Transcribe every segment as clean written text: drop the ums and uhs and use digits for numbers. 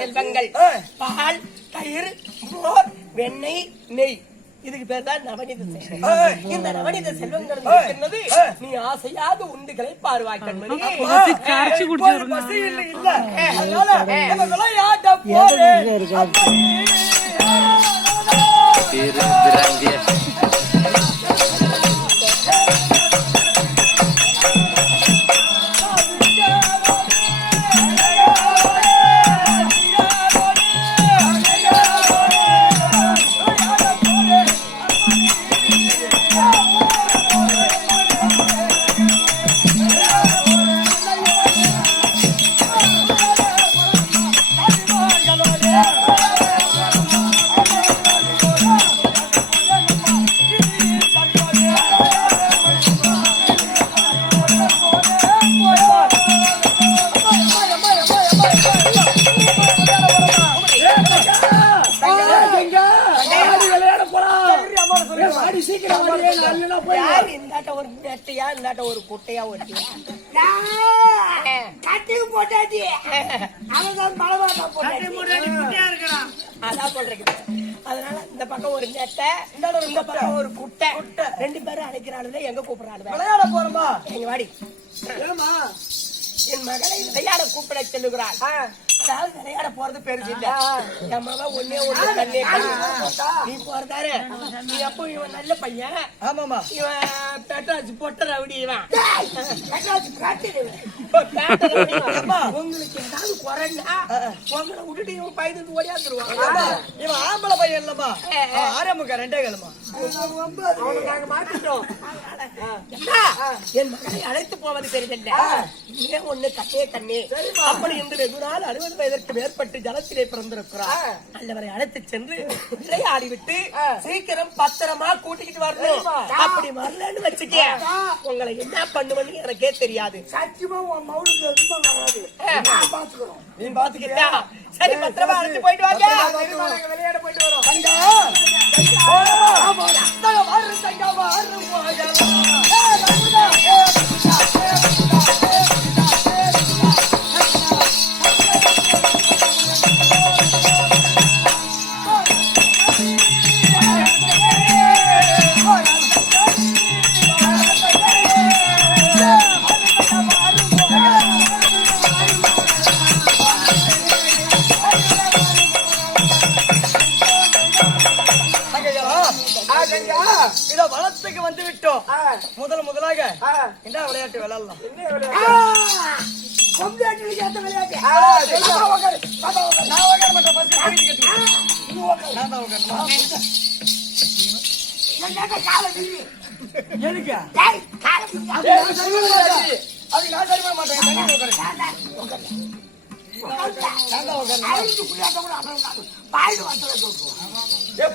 செல்வங்கள் பால், தயிர், மோர், வெண்ணெய், நெய், இதுக்கு பேர் தான் நவநீத செல்வம். இந்த நவநீத செல்வங்கள் என்னது? நீ ஆசையாத உண்டுகளை பார்வாய் கண்மணி. ஒரு குட்டையா ஒட்டியா கட்டி போட்டாச்சு. அதான் சொல்றேன். அதனால இந்த பக்கம் ஒரு நெட்டை, இந்த பக்கம் ஒரு குட்டை, ரெண்டு பேரும் அழைக்கிறானுங்க. எங்க கூப்பிடறாங்க? விளையாட போறோமா? எங்க வாடி. என் மகளை விளையாட கூப்பிட செல்லுகிறாள். அதாவது விளையாட போறது பெருசு இல்ல. என் மகன் ஒன்னே ஒண்ணு கண்ணே நீ போறதாரு. நீ அப்போ இவன் நல்ல பையன். ஆமாமா. இவன் பெட்ராஜ் பொட்ட ரவுடி. இவன் உங்களுக்கு ஏதாவது குறைன்னா உங்களை விட்டுட்டு இவன் பையனுக்கு ஓடியாந்துருவான். இவன் ஆம்பளை பையன் இல்லமா, ஆரம்பிக்க ரெண்டே கிழமா நாங்க மாத்திட்டோம். என் மகளை அழைத்து போவது தெரியல. ஏன் ஒண்ணு கண்ணே கண்ணே அப்படி என்று வெகு நாள் 60 வயதிற்கு மேற்பட்டு ஜலத்திலே பிறந்திருக்கிறார். நல்லவரை அழைத்து சென்று விளையாடிவிட்டு சீக்கிரம் பத்திரமா கூட்டிக்கிட்டு வரணும். அப்படி வரலன்னு வச்சுக்க உங்களை என்ன பண்ணுவன்னு எனக்கே தெரியாது. சத்தியமா உன் மவுளுக்கு நீ பாத்துக்கிட்டா சரி. பத்திரமா அழைச்சு போயிட்டு வாங்க. விளையாட போயிட்டு வரோம். வளத்துக்கு வந்து விட்டோம். முதலாக என்ன விளையாட்டு விளையாடலாம்?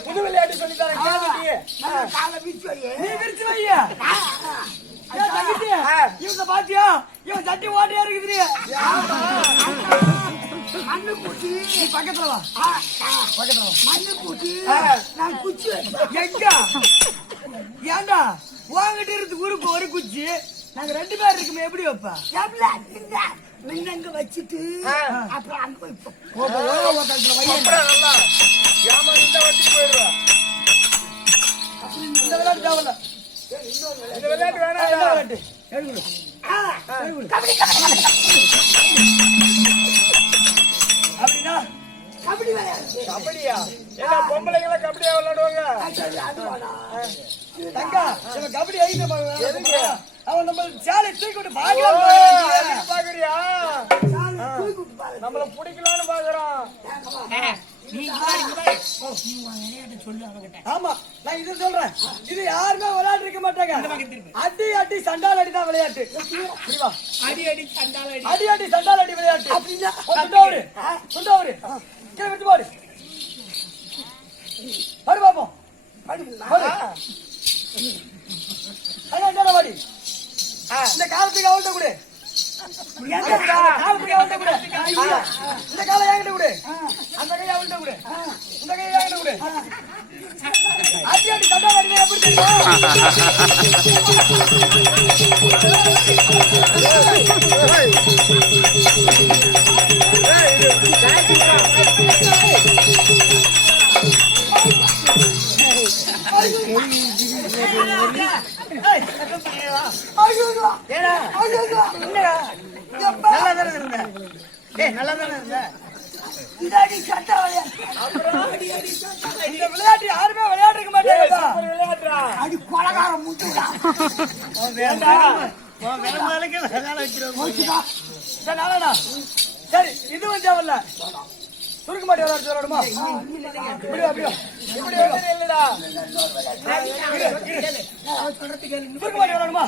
புது விளையாட்டு சொல்லி தரேன். பாத்தியா இவன் சட்டி ஓட்டையா இருக்குது. மண்ணு கூட்டி பக்கத்துல வா. மண்ணு கூட்டி நான் குச்சி எங்க ஏண்டா வாங்கிட்டு இருக்கு ஊருக்கு ஒரு குச்சி. நாங்க 2 பேர் இருக்குமே எப்படி வைப்பா? மின்னங்க வச்சுட்டு அப்புறம் அங்க வைப்போம். இந்த விளையாட்டு தேவையில்ல. இந்த விளையாட்டு வேணாம். அப்படின்னா கபடி விளையாடு. கபடியா? ஏன்னா பொம்பளைங்கள கபடியா விளையாடுவாங்க. தங்கா நம்ம கபடி ஐந்து அவன் நம்ம சேலை தூக்கிட்டு பாக்குறியா? நம்மள பிடிக்கலான்னு பாக்குறான். ஆமா நான் இது சொல்றேன். இது யாருமே விளையாட்டு இருக்க மாட்டாங்க. அடி அடி சண்டால் அடி தான் விளையாட்டு. அடி அடி சண்டால் அடி, அடி அடி சண்டால் அடி விளையாட்டு. அப்படின்னா சுண்டவரு கீழே விட்டு போடு. பாடு பாப்போம். வாடி இந்த காலத்துக்கு அவள்கிட்ட கொடு. காலத்துக்கு அவள்கிட்ட கொடு. இந்த காலம் என்கிட்ட கொடு. அந்த கை அவள்கிட்ட கொடு. இந்த கை என்கிட்ட கொடு. அடி அடி தட்டா அடிங்க எப்படி விளையாட்டு யாருமே விளையாடுக்க மாட்டாங்க. அடி கொலகாரம் முட்டுடா. சரி இது வந்து அவல்ல சுருக்க மாட்டே விளையாடுமா? இல்லடா சுருக்க மாட்டே விளையாடுமா?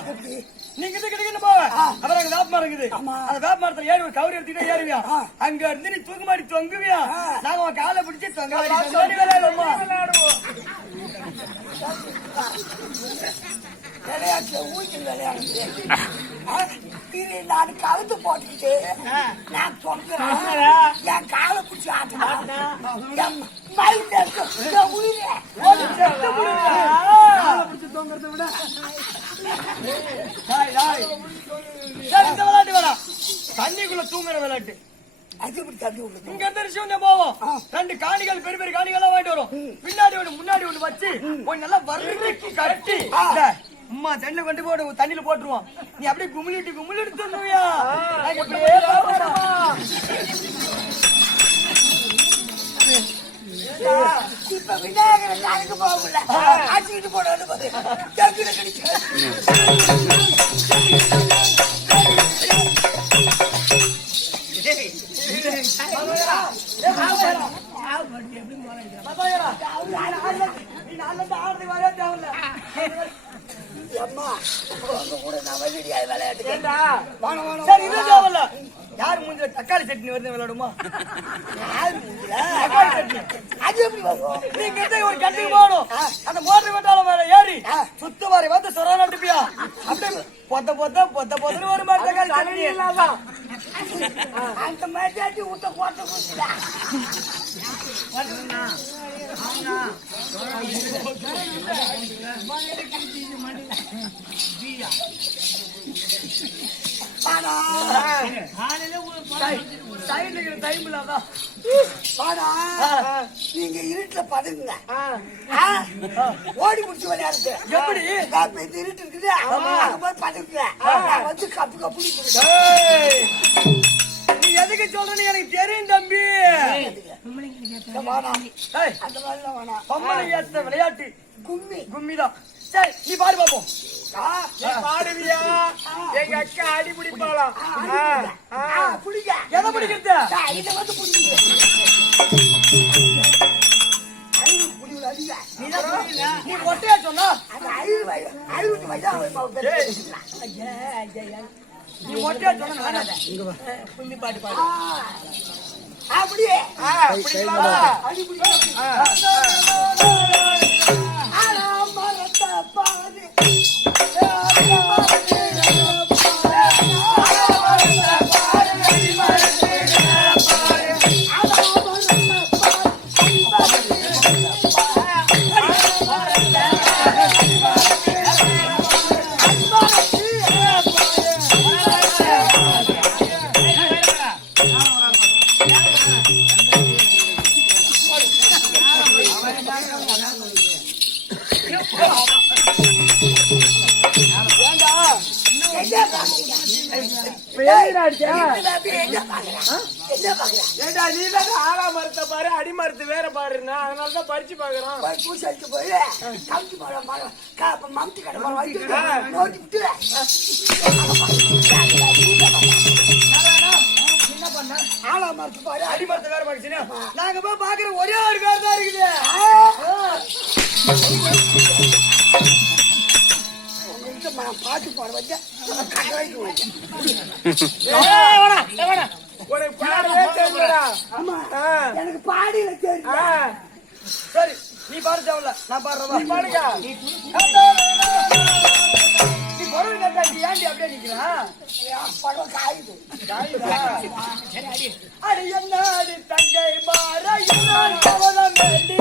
நீங்க இது கிடைக்கணும் போவ. அப்புறம் அங்க வேப்ப மரம் இருக்குது. அந்த வேப்ப மரத்துல ஏறி கவுரி எடுத்துட்டு ஏறுவியா? அங்க இருந்து நீ தூக்கு மாட்டி தொங்குவியா? நாங்க உன் காலை பிடிச்சி தொங்க விளையாடுவோமா? விளையாட்டுல ஊஞ்சல் விளையாடுது. நான் கழுத்து போட்டுக்கிட்டு நான் சொல்றேன் என் காலை பிடிச்சி ஆட்டணும். தொங்குறத விட விளையாட்டு வேணாம். தண்ணிக்குள்ள தூங்குற விளையாட்டு. இங்க இருந்து போவோம். 2 காணிகள் பெரிய பெரிய காணிகளா வாங்கிட்டு வரும். பின்னாடி ஒண்ணு முன்னாடி ஒண்ணு வச்சு கொஞ்சம் நல்லா வறுமைக்கு கட்டி அம்மா தண்ணில கொண்டு போடு தண்ணியில போட்டுருவோம். நீ அப்படியே குமிழிட்டு தந்துவியா? இப்ப விநாயகர் நாளைக்கு போகல ஆச்சிக்கிட்டு போட யாரு மூஞ்சில தக்காளி சட்னி வருது விளையாடுமா? நீங்க ஒரு கட்டுக்கு போகணும். அந்த மோட்டர் கொட்டால மேல ஏறி சுத்த மாதிரி வந்து சொரான அடிப்பியா? அப்படியே பொத்த பொத்தன்னு ஒரு மாதிரி தக்காளி சட்னி அந்த மாதிரி ஊட்ட போட்ட நீங்க இருட்டுல பதுங்க ஓடி முடிச்சு விளையாடுது. எப்படி இருட்டு இருக்குது பதுங்க வந்து கப்பு கப்பு. நீ எதுக்கு சொல்றேன்னு எனக்கு தெரியும் தம்பி. விளையாட்டு கும்மிதான். சரி நீ பாடு பாப்போம். பாடுவியா? எங்க அக்கா அடி பிடிப்பாளாம். பிடிக்க எதை பிடிக்கிறது? இதை வந்து நீ ஒட்டையா சொன்னா நீ ஒட்டையா சொன்ன கும்மி பாட்டு பாடு. அப்படியே அடி ஆலா மரத்தை பாரு அடி மரத்து வேற பாருன்னா அதனாலதான் பறிச்சு பாக்குறோம். போய் மம்தி கடை என்ன பண்ண ஆலா மரத்து பாரு அடி மரத்து வேற பாருச்சுன்னா நாங்க போய் பாக்குற ஒரே ஒரு பேர் தான் இருக்குது. பாட்டு பாட வச்ச எனக்கு பாடி சரி நீ பாடு தேவல நான் பாடுறேன். பாடுங்க நீ குறவு கேட்டா ஏன்டி அப்படியே நிக்கிறான்? படம் காயுது. அடி என்னாடி தங்கை மாற என்னாடி கவனம் வேண்டி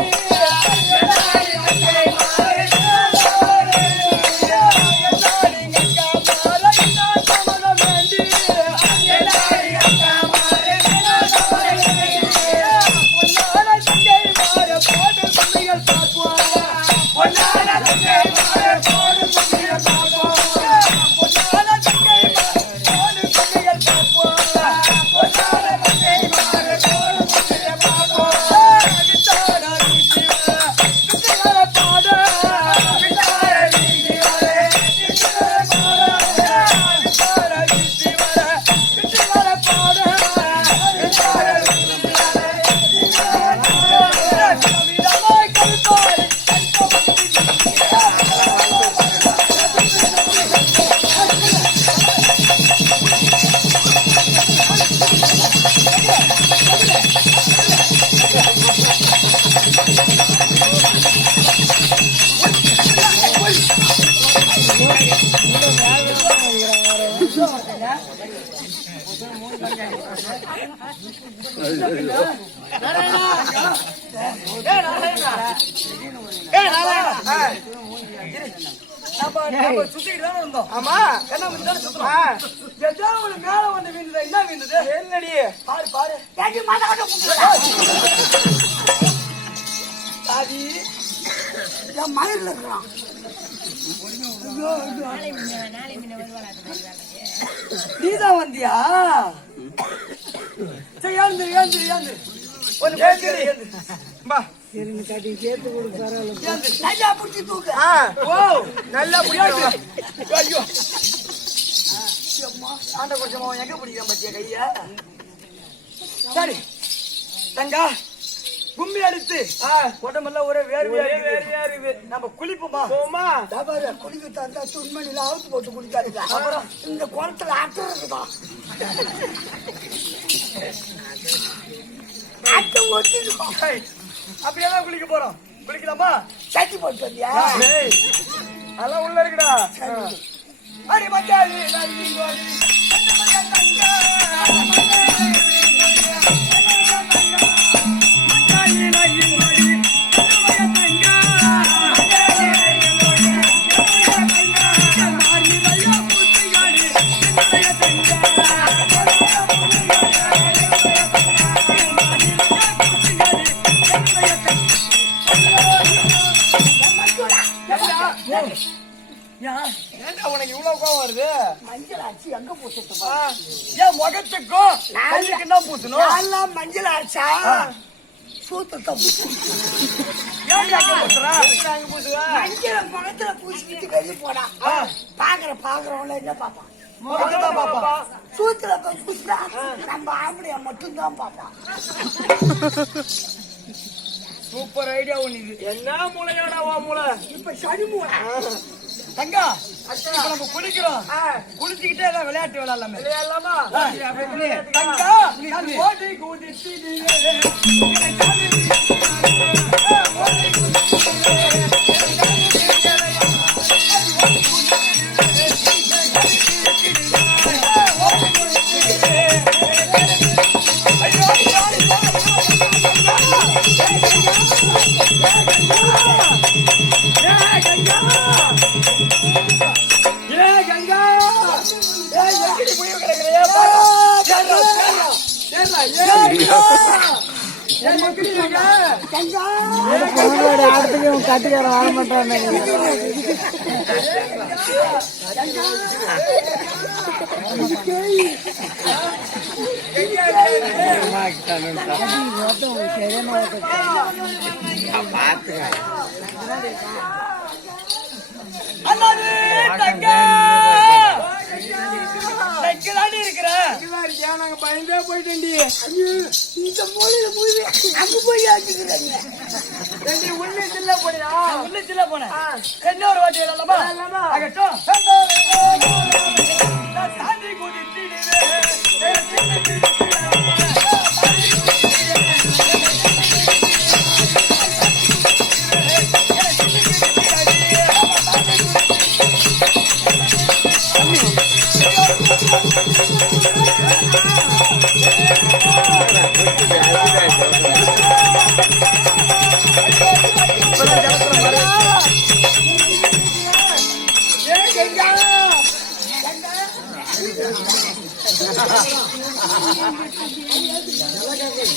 சுத்திக்கிட்டு இருந்தோம். ஆமா என்ன மேல வந்து வீழ்ந்தது என்ன வீழ்ந்தது? என்னடி பாரு பாரு சாதி என் மயிரில் இருக்கிறான். நீதான் வந்தியா? சரி ஏந்து ஏந்து ஏந்து நல்லா பிடிச்சி தூக்கு. நல்லா ஐயோ ஆண்ட கொஞ்சமா எங்க பிடிக்கிறான் பத்தியா கைய? சரி தங்கா கும்மி அடித்து உடம்பெல்லாம் ஒரே வேர்வையா இருக்கு. நம்ம குளிப்போமா? குளிக்க தந்தா துணிமணியில அவுத்து போட்டு குளிக்காதுங்க. அப்புறம் இந்த குளத்துல அட்டுறதுதான் அட்டை ஒட்டிருக்கோம். அப்படியெல்லாம் குளிக்க போறோம். குளிக்கலாமா? சட்டி போட்டு வந்தியா? அதெல்லாம் உள்ள இருக்குடா. அடி மச்சாடி உனக்கு இவ்வளவு கோவம் வருது? மஞ்சள் அரைச்சி எங்க பூசிட்டு ஏன் முகத்துக்கும் கைக்கு தான் பூசணும்? மஞ்சள் அரைச்சா சூத்தத்தான் மஞ்சள் முகத்துல பூசிக்கிட்டு வெளியே போனா பாக்குறவங்கள என்ன பாப்பான்? முகத்தான் பாப்பா. சூத்துல போய் பூசினா நம்ம ஆம்பளைய மட்டும்தான் பாப்பான். சூப்பர் ஐடியா ஒண்ணு இது. என்ன மூளையோட மூளை இப்ப சனி மூளை. தங்கா நம்ம குளிக்கிறோம். குளிச்சுக்கிட்டே எல்லாம் விளையாட்டு விளையாடலாமே. தங்கா ஓடி குதிச்சு ஆடத்துக்கு கட்டிக்கார வாழ மாட்டான். நாங்க பயந்தே போயிட்டேன்டி. இந்த மூலையில போய் அங்க போய் ஆச்சுக்கிறாங்க. உள்ளிச்சுல போனியா? உள்ளிச்சுல போனேன். என்ன ஒரு வாட்டி இல்லமா ஆகட்டும். சாந்தி குதிச்சிடுவே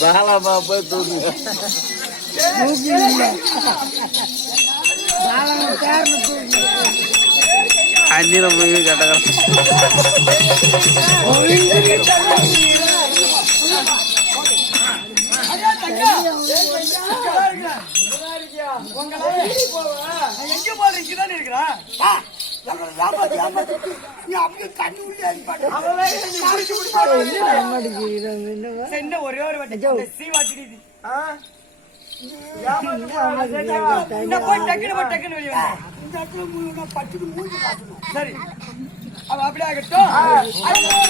பாலாமா போய் தூக்கு அந்நில போய் கட்டக்கிறேன் எங்க போறீங்கதான் இருக்கிறான் நீ அப்படியே தண்ணி உள்ளே அடிப்பாடு. என்ன ஒரே ஒரு வாட்டி சீவாச்சி போய் டக்குன்னு வெளியே வா. இந்த இடத்துல மூணு பட்டுக்கு மூஞ்சி காட்டணும். சரி அவ அப்படியே ஆகட்டும்.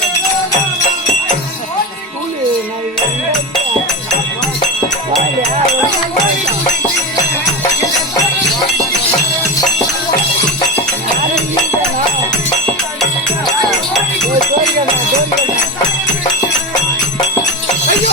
ஐயோ